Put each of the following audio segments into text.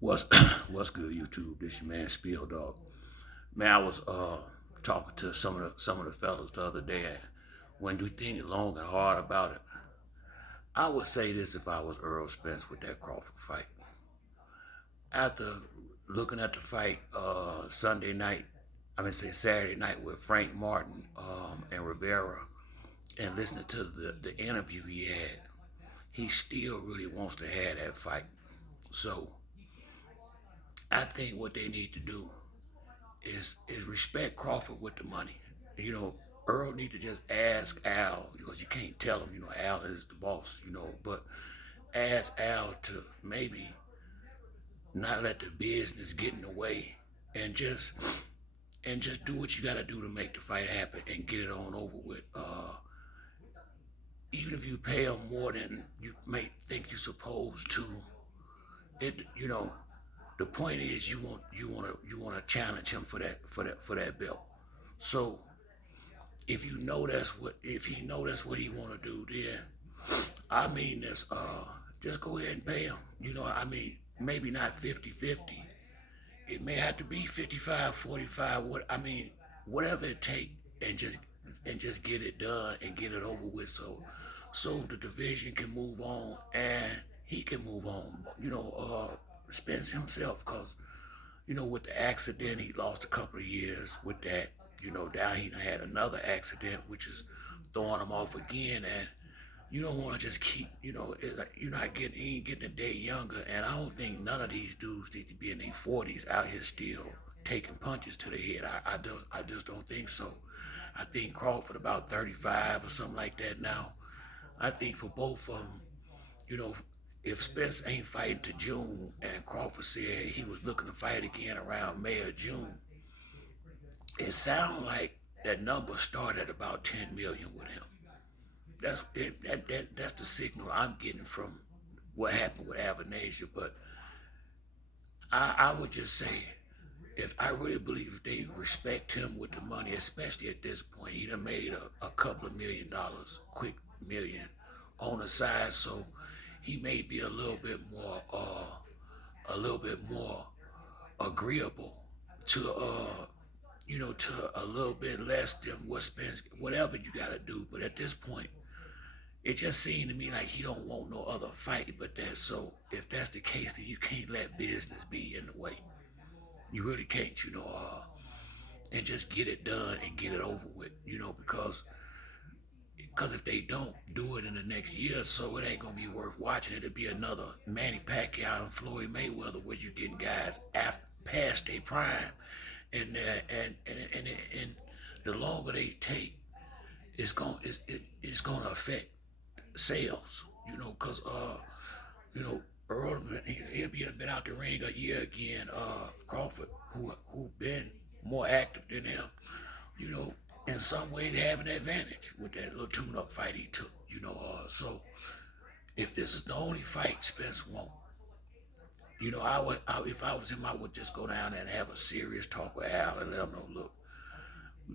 What's what's good, YouTube? This your man Spiel Dog. Man, I was talking to some of the fellas the other day. When you think long and hard about it, I would say this if I was Earl Spence with that Crawford fight. After looking at the fight Sunday night, say Saturday night with Frank Martin and Rivera, and listening to the interview he had, he still really wants to have that fight. So I think what they need to do is respect Crawford with the money. You know, Earl need to just ask Al because you can't tell him. Al is the boss. But ask Al to maybe not let the business get in the way and just do what you got to do to make the fight happen and get it on over with. Even if you pay him more than you may think you're supposed to, the point is you want to challenge him for that belt. So if he know that's what he want to do, then I mean this just go ahead and pay him. Maybe not 50-50. It may have to be 55-45. Whatever it take, and just get it done and get it over with, so the division can move on and he can move on. Spence himself, cause with the accident, he lost a couple of years with that. Now he had another accident, which is throwing him off again. And you don't want to just keep, it's like you ain't getting a day younger. And I don't think none of these dudes need to be in their 40s out here still taking punches to the head. I just don't think so. I think Crawford about 35 or something like that now. I think for both of them, you know, if Spence ain't fighting to June and Crawford said he was looking to fight again around May or June, it sounds like that number started at about 10 million with him. That's it, that's the signal I'm getting from what happened with Avanasia. But I would just say, if I really believe they respect him with the money, especially at this point, he done made a couple of $1 million, quick million on the side, so he may be a little bit more agreeable to to a little bit less than what Spence, whatever you gotta do. But at this point, it just seemed to me like he don't want no other fight but that. So if that's the case, then you can't let business be in the way. You really can't, and just get it done and get it over with, because if they don't do it in the next year or so, it ain't gonna be worth watching. It'll be another Manny Pacquiao and Floyd Mayweather, where you getting guys after past their prime, and the longer they take, it's gonna affect sales. Because you know Earl, he'll be been out the ring a year again. Crawford, who been more active than him, you know, in some ways have an advantage with that little tune-up fight he took. So if this is the only fight Spence won't, if I was him, I would just go down there and have a serious talk with Al and let him know, look,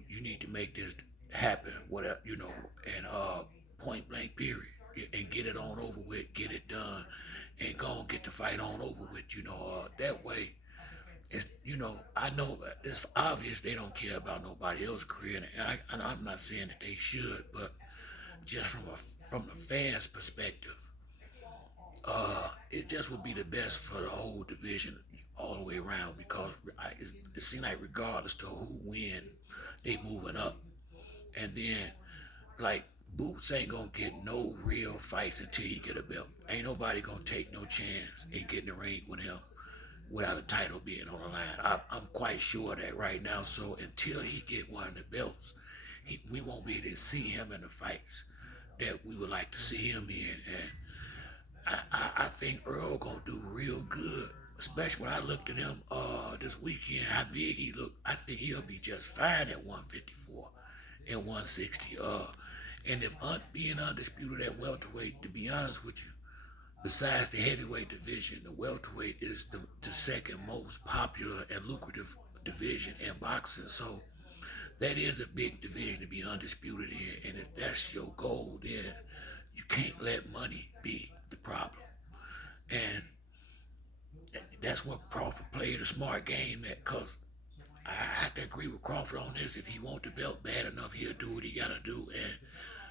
you need to make this happen, whatever, and point blank period, and get it on over with, get it done, and go and get the fight on over with. That way, I know it's obvious they don't care about nobody else's career, and I'm not saying that they should, but just from the fans' perspective, it just would be the best for the whole division all the way around, because it seems like regardless to who win, they moving up. And then, like, Boots ain't gonna get no real fights until he get a belt. Ain't nobody gonna take no chance in getting the ring with him without a title being on the line. I'm quite sure of that right now. So until he get one of the belts, we won't be able to see him in the fights that we would like to see him in. And I think Earl gonna do real good, especially when I looked at him this weekend. How big he looked, I think he'll be just fine at 154 and 160. And if being undisputed at welterweight, to be honest with you, besides the heavyweight division, the welterweight is the second most popular and lucrative division in boxing. So that is a big division to be undisputed in. And if that's your goal, then you can't let money be the problem. And that's that's what Crawford played a smart game at, cause I have to agree with Crawford on this. If he want the belt bad enough, he'll do what he gotta do. And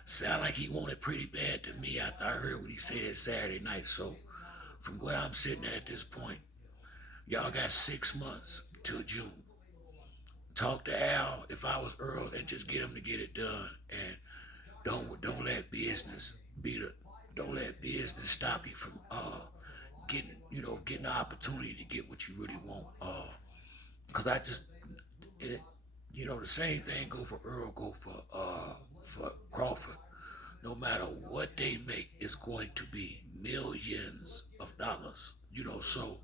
sound like he wanted pretty bad to me after I heard what he said Saturday night. So from where I'm sitting at this point, y'all got 6 months till June. Talk to Al if I was Earl and just get him to get it done. And don't let business be the don't let business stop you from getting the opportunity to get what you really want. Cause I just it, the same thing go for Earl, go for Crawford. No matter what they make, it's going to be millions of dollars. So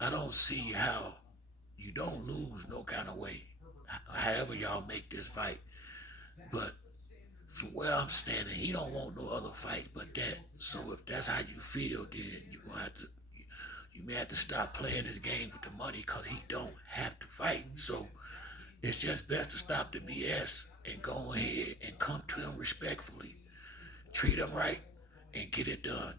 I don't see how you don't lose no kind of way. However y'all make this fight, but from where I'm standing, he don't want no other fight but that. So if that's how you feel, then you may have to stop playing this game with the money because he don't have to fight. So it's just best to stop the BS and go ahead and come to him respectfully, treat him right, and get it done.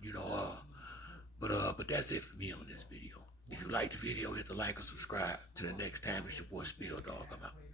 But that's it for me on this video. If you like the video, hit the like and subscribe. Till the next time, it's your boy Spill Dog. I'm out.